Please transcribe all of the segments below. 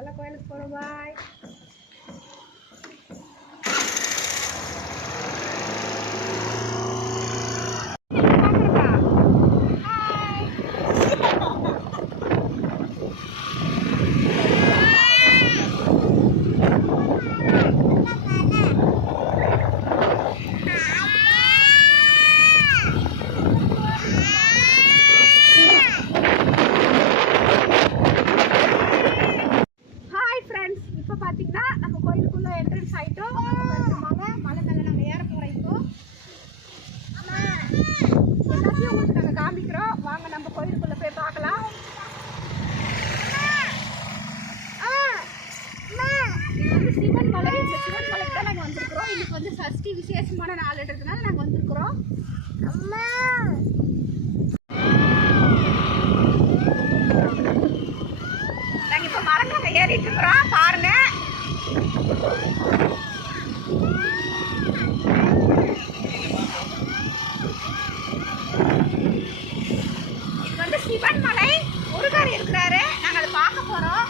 எல்லாம் கோயிலுக்கு போகிறோம். பாய். வாங்க நம்ம கோயிலுக்குள்ள போய் பார்க்கலாம். சிவன் மலை, இந்த சிவன் மலைக்கு தான் நாங்கள் வந்திருக்கிறோம். இன்னைக்கு வந்து சஷ்டி விசேஷமான நாள்ன்றதுனால நாங்கள் வந்திருக்கிறோம். நாங்கள் இப்போ மரக்காக ஏறிட்டு இருக்கிறோம். பாருங்க. சிவன் மலை முருகர் இருக்கிறாரு. நாங்கள் அதை பார்க்க போறோம்.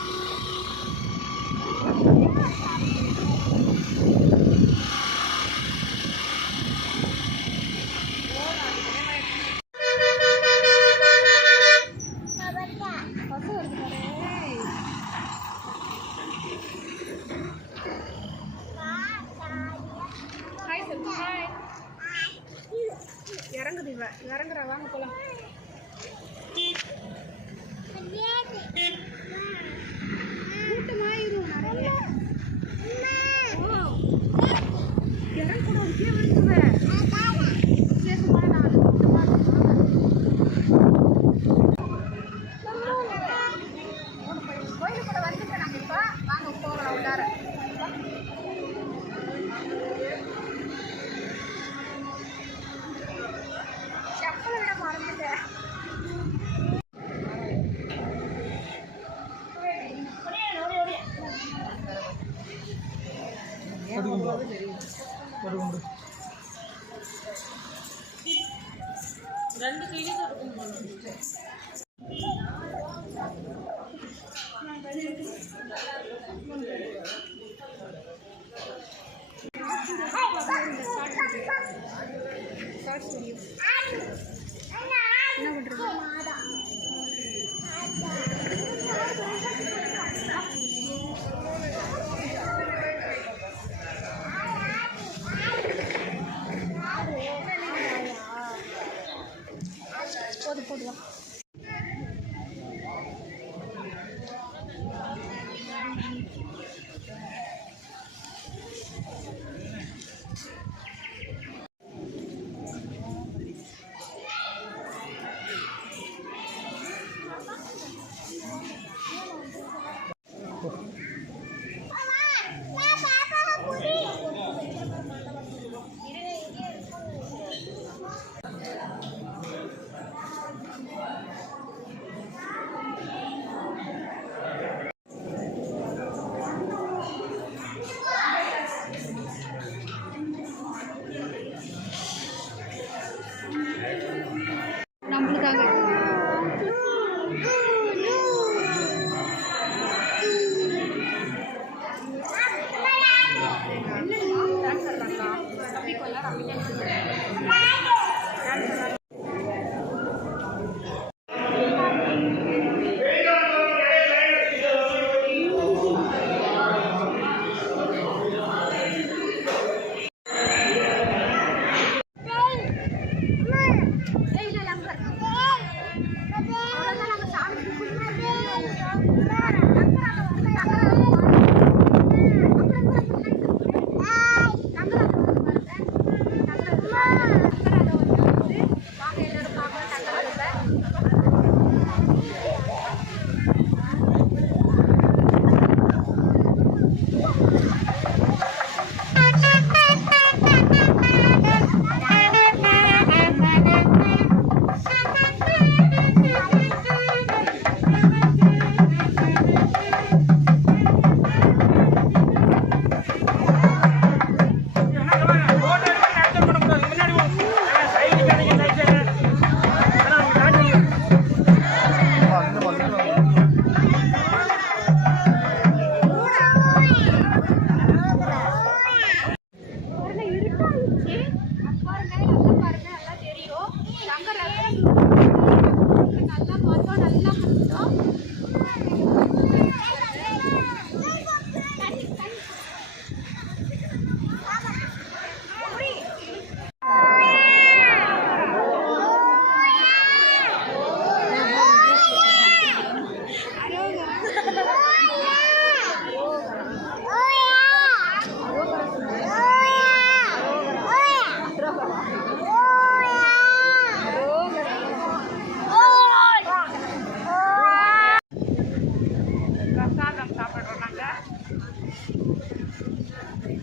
இறங்குது இவ இறங்குற. வாங்க போலாம். கூட்டமாயிரும் நிறைய. இறங்கக்கூட விஜயம் இருக்குவ. விசேஷமான நாள். கோயிலுக்கு கூட வந்துட்டேன் நாங்கள். இப்போ வாங்க போகலாம் உள்ளார. செப்பலை விட மறந்துட்டேன். ரெண்டு கிளி என்ன பண்றது? போடுவா.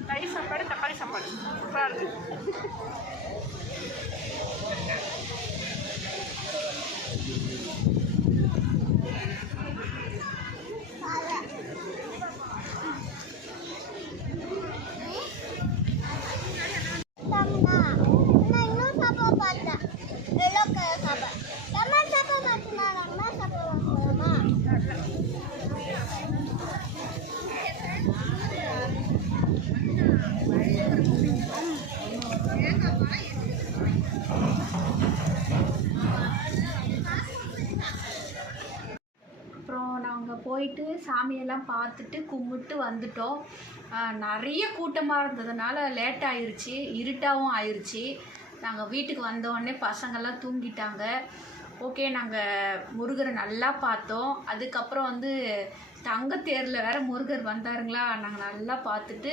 தயிர் சாப்பாடு தக்காளி சாப்பாடு சூப்பராக இருக்குது. அப்புறம் நாங்கள் போயிட்டு சாமியெல்லாம் பார்த்துட்டு கும்பிட்டு வந்துட்டோம். நிறைய கூட்டமாக இருந்ததுனால லேட் ஆயிடுச்சு, இருட்டாகவும் ஆயிடுச்சு. நாங்கள் வீட்டுக்கு வந்தோடனே பசங்கள்லாம் தூங்கிட்டாங்க. ஓகே, நாங்கள் முருகரை நல்லா பார்த்தோம். அதுக்கப்புறம் வந்து தங்கத்தேரில் வேறு முருகர் வந்தாருங்களா, நாங்கள் நல்லா பார்த்துட்டு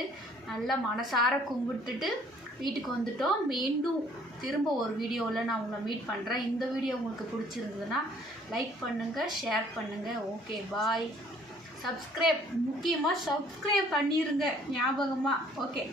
நல்லா மனசார கும்பிட்டுட்டு வீட்டுக்கு வந்துட்டோம். மீண்டும் திரும்ப ஒரு வீடியோவில் நான் உங்களை மீட் பண்ணுறேன். இந்த வீடியோ உங்களுக்கு பிடிச்சிருந்ததுன்னா லைக் பண்ணுங்கள், ஷேர் பண்ணுங்கள். ஓகே, பாய். சப்ஸ்கிரைப், முக்கியமாக சப்ஸ்கிரைப் பண்ணிடுங்க ஞாபகமாக. ஓகே.